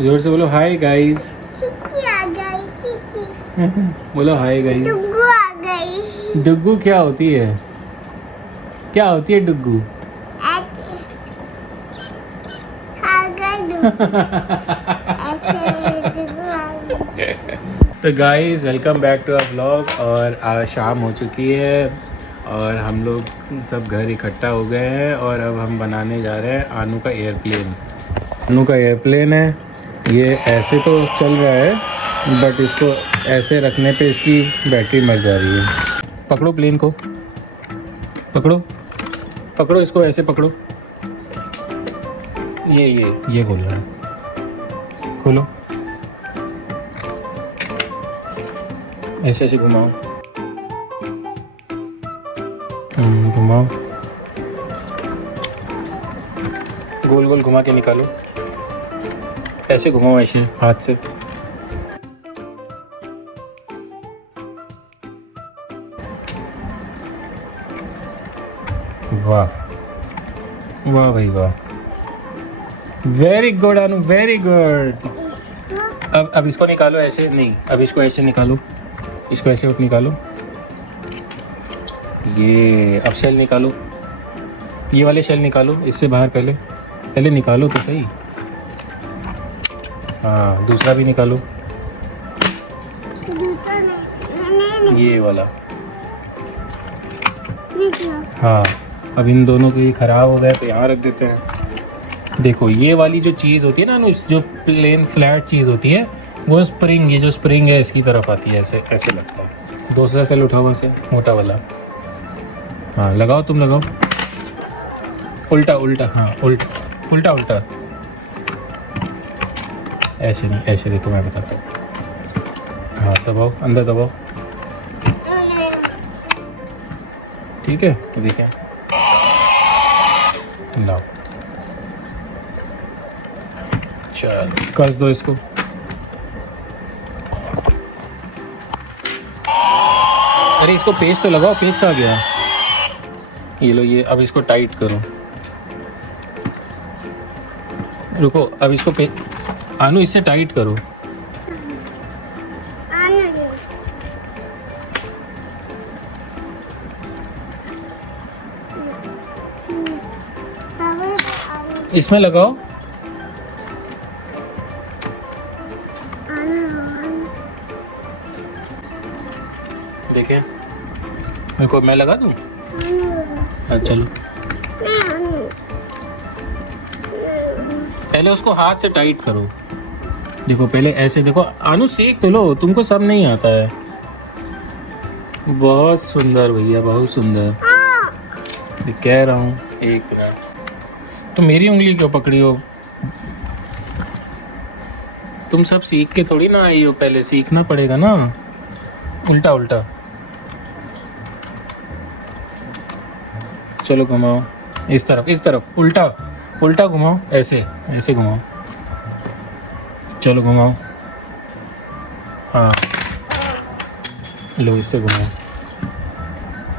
जोर से बोलो हाय गाइस। बोलो हाय गाइस। डुग्गू आ गई। डुग्गू क्या होती है? क्या होती है डुग्गू? आ गई डुग्गू आ गई। तो guys welcome back to our blog. और आज शाम हो चुकी है और हम लोग सब घर इकट्ठा हो गए हैं और अब हम बनाने जा रहे हैं आनू का एयरप्लेन। आनू का एयरप्लेन है ये। ऐसे तो चल रहा है बट इसको ऐसे रखने पे इसकी बैटरी मर जा रही है। पकड़ो प्लेन को, पकड़ो पकड़ो इसको, ऐसे पकड़ो। ये खोल रहा है, खोलो। ऐसे ऐसे घुमाओ, घुमाओ, गोल गोल घुमा के निकालो। ऐसे घुमाओ, ऐसे हाथ से। वाह वाह भाई वाह, वेरी गुड अनु, वेरी गुड। अब इसको निकालो ऐसे, नहीं अब इसको ऐसे निकालो, इसको ऐसे उठ निकालो। ये अब शेल निकालो, ये वाले शेल निकालो इससे बाहर। पहले निकालो तो सही। हाँ दूसरा भी निकालो, ये वाला। हाँ अब इन दोनों को ये ख़राब हो गए तो यहाँ रख देते हैं। देखो ये वाली जो चीज़ होती है ना, जो प्लेन फ्लैट चीज़ होती है वो स्प्रिंग, ये जो स्प्रिंग है इसकी तरफ आती है, ऐसे ऐसे लगता है। दूसरा सेल उठा हुआ से, मोटा वाला। हाँ लगाओ, तुम लगाओ। उल्टा उल्टा, हाँ उल्टा उल्टा। ऐसे नहीं, ऐसे देखो मैं बताता हूँ। हाँ दबाओ, अंदर दबाओ। ठीक है देखिए, लाओ। चल कस दो इसको। अरे इसको पेज तो लगाओ, पेज कहाँ गया? ये लो, ये अब इसको टाइट करो। रुको अब इसको आनू इससे टाइट करो। इसमें लगाओ। देखें, मेरे को मैं लगा दूं? चलो पहले उसको हाथ से टाइट करो। देखो पहले ऐसे देखो आनू, सीख तो लो, तुमको सब नहीं आता है। बहुत सुंदर भैया, बहुत सुंदर। कह रहा हूँ, एक मिनट। तो मेरी उंगली क्यों पकड़ी हो? तुम सब सीख के थोड़ी ना आई हो, पहले सीखना पड़ेगा ना। उल्टा उल्टा, चलो घुमाओ इस तरफ उल्टा उल्टा घुमाओ, ऐसे ऐसे घुमाओ। चलो घुमाओ, हाँ लो इससे घुमाओ।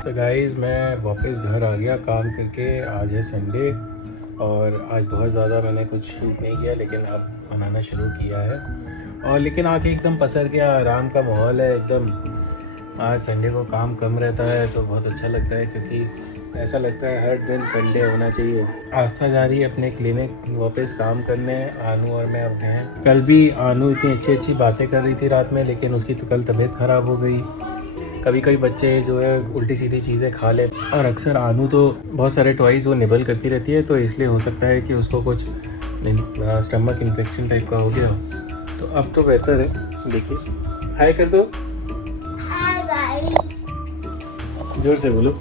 तो गाइज़ मैं वापस घर आ गया काम करके। आज है संडे और आज बहुत ज़्यादा मैंने कुछ शूट नहीं किया, लेकिन अब बनाना शुरू किया है। और लेकिन आके एकदम पसर गया, आराम का माहौल है एकदम। आज संडे को काम कम रहता है तो बहुत अच्छा लगता है, क्योंकि ऐसा लगता है हर दिन संडे होना चाहिए। आस्था जा रही है अपने क्लिनिक वापस काम करने। आनू और मैं अब हैं। कल भी आनू इतनी अच्छी अच्छी बातें कर रही थी रात में, लेकिन उसकी तो कल तबीयत ख़राब हो गई। कभी कभी बच्चे जो है उल्टी सीधी चीज़ें खा ले, और अक्सर आनू तो बहुत सारे टॉयज़ वो निबल करती रहती है, तो इसलिए हो सकता है कि उसको कुछ स्टमक इन्फेक्शन टाइप का हो गया। तो अब तो बेहतर है। देखिए हाय कर दो, जोर से बोलो,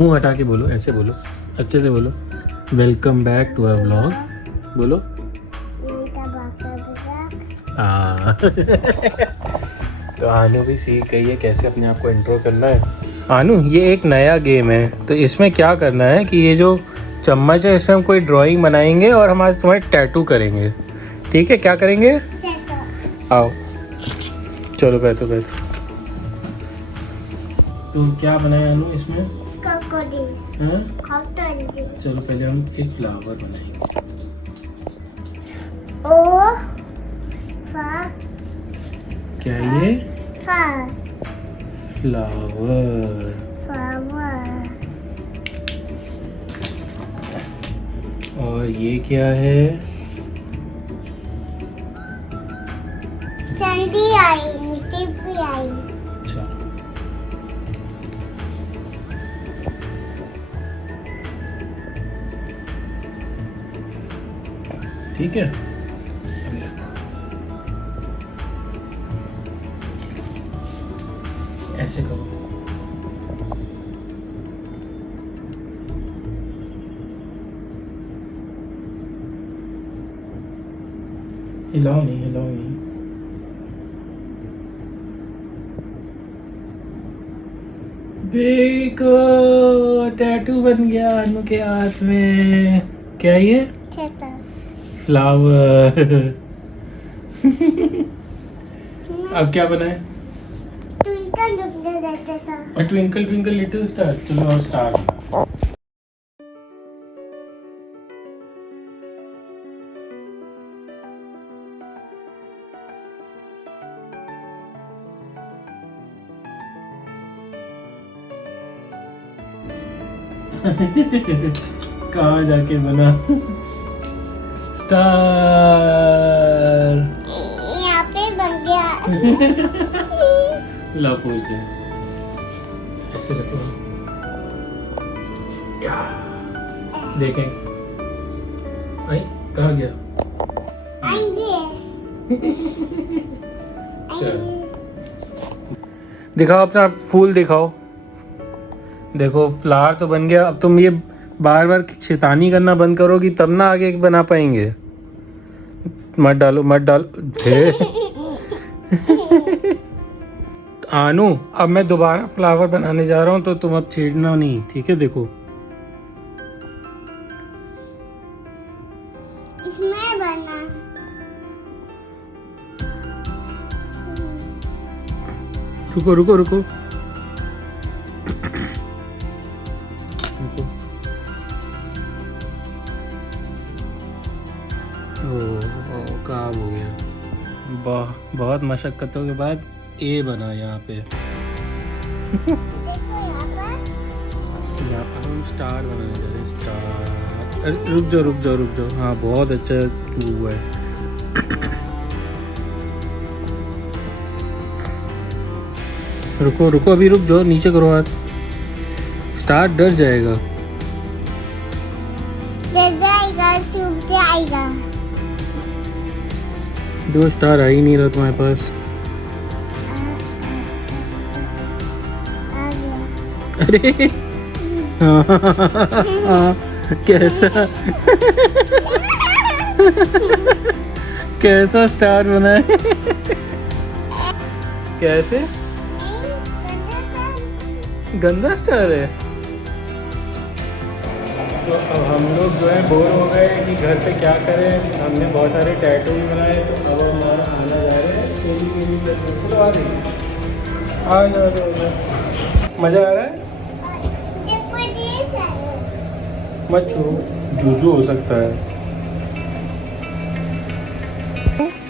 मुंह हटा के बोलो, ऐसे बोलो, अच्छे से बोलो। Welcome back to our vlog बोलो। तो आनू भी सीख गई है कैसे अपने आप को इंट्रो करना है। आनू ये एक नया गेम है, तो इसमें क्या करना है कि ये जो चम्मच है इसमें हम कोई ड्राइंग बनाएंगे और हम आज तुम्हारे टैटू करेंगे। ठीक है, क्या करेंगे? आओ चलो बैठो बैठो। तो क्या बनाया आनू इसमें? चलो पहले हम एक फ्लावर बनाएंगे। क्या है ये? Flower flower. फ्लावर और ये क्या है? ठंडी आई मिट्टी भी आई अच्छा, ठीक है। ऐसे करो। हिलाओ नहीं, हिलाओ नहीं। देखो टैटू बन गया अनु के हाथ में। क्या ये? छोटा फ्लावर। अब क्या बना है? ट्विंकल ट्विंकल रहता था ट्विंकल ट्विंकल लिटिल स्टार। चलो और स्टार। कहाँ जाके बना स्टार? यहाँ पे बन गया ला पूछ दे। ऐसे रखो। या, देखें। आई कहाँ गया? आएंगे दिखाओ अपना फूल दिखाओ। देखो फ्लावर तो बन गया। अब तुम ये बार बार शैतानी करना बंद करोगी तब ना आगे बना पाएंगे। मत डालो, मत डालो। आनू, अब मैं दोबारा फ्लावर बनाने जा रहा हूँ तो तुम अब छेड़ना नहीं, ठीक है? देखो इसमें बना रुको रुको रुको रुको। ओ काम हो गया। बहुत मशक्क़तों के बाद ए बना यहाँ पे। देखो यहाँ पर यहाँ पर हम स्टार बनाने जा रहे हैं। स्टार। अरे रुक जाओ रुक जाओ रुक जाओ। हाँ बहुत अच्छा हुआ है। रुको रुको, अभी रुक जाओ, नीचे करो हाथ। स्टार डर जाएगा। डर जाएगा चुप जाएगा दो स्टार आ ही नहीं रहा तुम्हारे पास। आ गया अरे हाँ, कैसा कैसा स्टार बना है? कैसे? गंदा स्टार है। तो अब हम लोग जो है बोर हो गए कि घर पे क्या करें। हमने बहुत सारे टैटू भी बनाए तो अब हमारा आना जा रहे हैं केली केली करके। चलो आ गई, आ जाओ। मज़ा आ रहा है? देखो ये सारे मत छू, जूजू हो सकता है।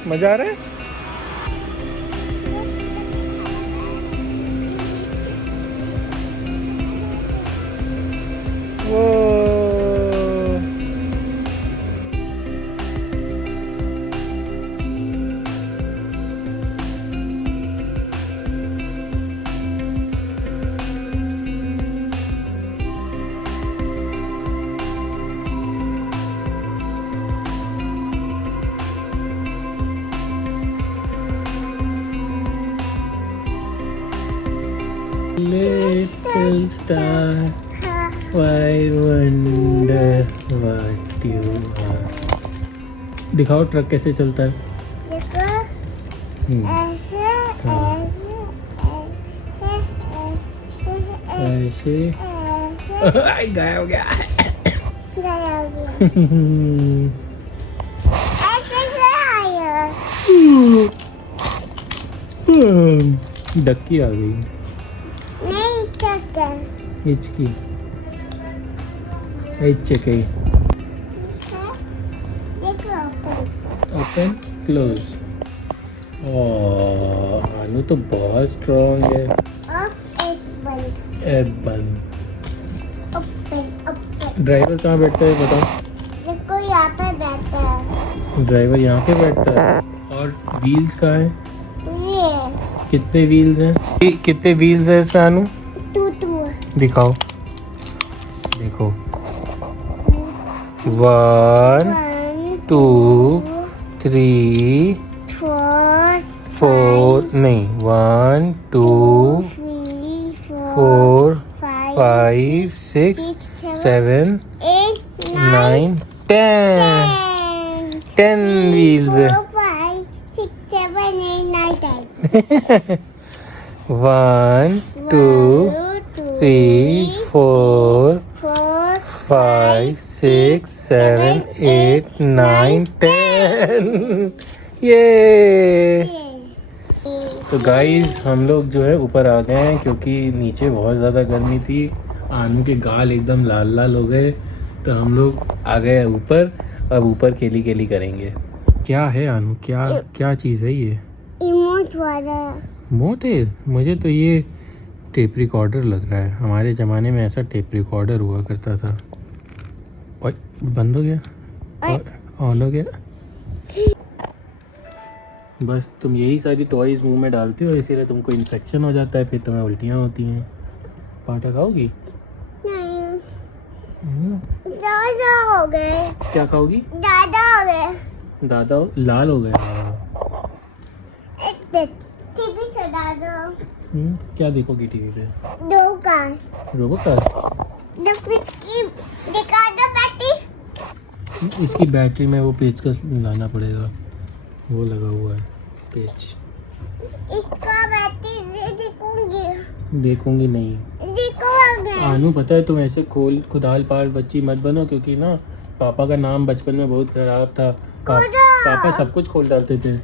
मज़ा आ रहा है? वो little star, why wonder what you are। दिखाओ ट्रक कैसे चलता है। देखो ऐसे हाँ। ऐसे ऐसे आई गायब हो गया। गया हो गया ऐसे से आया डक्की आ गई। नहीं सकता हिचकी हिचकी। देखो ऊपर ओपन क्लोज। आनू तो बहुत स्ट्रॉन्ग है। Open Apple. Open open. Driver कहाँ बैठता है बताओ? देखो यहाँ पे बैठा है। ड्राइवर यहाँ पे बैठता है। और व्हील्स कहाँ है? ये कितने व्हील्स हैं? कितने व्हील्स हैं इसमें आनू? टू दिखाओ। देखो 1 2 3 4 नहीं 1 2 4 5 6 7 9 10 व्हील्स है। 1 2 3 4 5 6 7 8 9 10 ये। तो गाइस हम लोग जो है ऊपर आ गए हैं क्योंकि नीचे बहुत ज़्यादा गर्मी थी। आनू के गाल एकदम लाल लाल हो गए तो हम लोग आ गए ऊपर। अब ऊपर केली केली करेंगे। क्या है आनू? क्या क्या चीज़ है ये? इमोट वाला मोट है। मुझे तो ये टेप रिकॉर्डर लग रहा है। हमारे ज़माने में ऐसा टेप रिकॉर्डर हुआ करता था। और बंद हो गया और ऑन हो गया। बस तुम यही सारी टॉयज़ मुंह में डालती हो इसीलिए तुमको इन्फेक्शन हो जाता है, फिर तुम्हें उल्टियाँ होती हैं। पाटा खाओगी? नहीं ज्यादा हो गए। क्या खाओगी? ज्यादा हो गए। दादा लाल हो गए। हाँ। एक टीवी चला दो। क्या देखोगी टीवी पे? दो का रोबोकार। दिखा दो बैटरी। इसकी बैटरी में वो पेचकस लाना पड़ेगा, वो लगा हुआ है पेच। इसका बैटरी देखूंगी। देखूंगी नहीं। देखोगे। आनू पता है तुम ऐसे खुदाल पाल बच्ची मत बनो क्योंकि ना पापा का नाम बचपन में बहुत खराब था। पापा सब कुछ खोल डालते थे।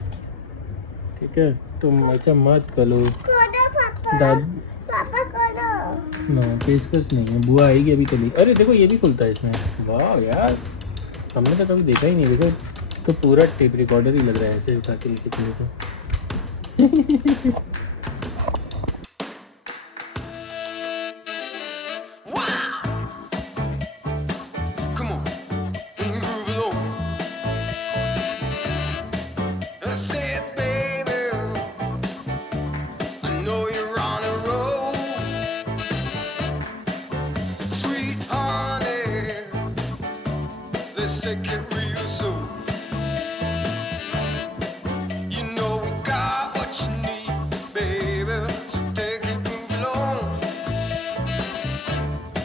ठीक है तुम ऐसा मत करो। पापा करो। ना पेचकस नहीं है, बुआ आएगी अभी चली। अरे देखो ये भी खुलता है इसमें। वाह यार हमने तो कभी देखा ही नहीं। देखो तो पूरा टेप रिकॉर्डर ही लग रहा है ऐसे उठा के लेके चले तो।